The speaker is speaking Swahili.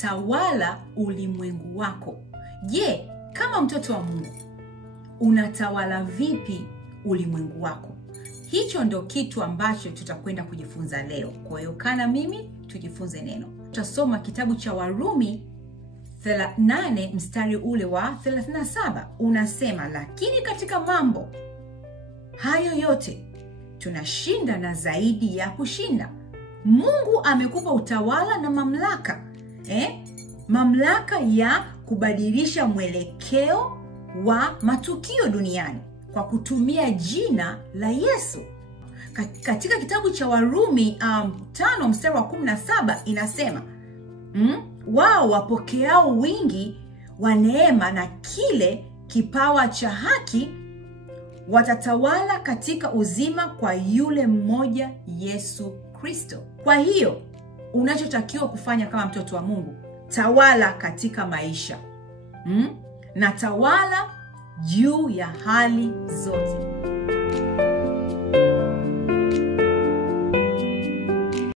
tawala ulimwengu wako. Je, kama mtoto wa Mungu, unatawala vipi ulimwengu wako? Hicho ndo kitu ambacho tutakwenda kujifunza leo. Kwa hiyo kana mimi tujifunze neno. Tutasoma kitabu cha Warumi 8 mstari ule wa 37. Unasema, lakini katika mambo hayo yote tunashinda na zaidi ya kushinda. Mungu amekupa utawala na mamlaka. Mamlaka ya kubadilisha mwelekeo wa matukio duniani kwa kutumia jina la Yesu. Katika kitabu cha Warumi 5 mstari wa 17 inasema, wao wapokeao wingi wa neema na kile kipawa cha haki watatawala katika uzima kwa yule mmoja Yesu Kristo. Kwa hiyo unachotakiwa kufanya kama mtoto wa Mungu, tawala katika maisha. Na tawala juu ya hali zote.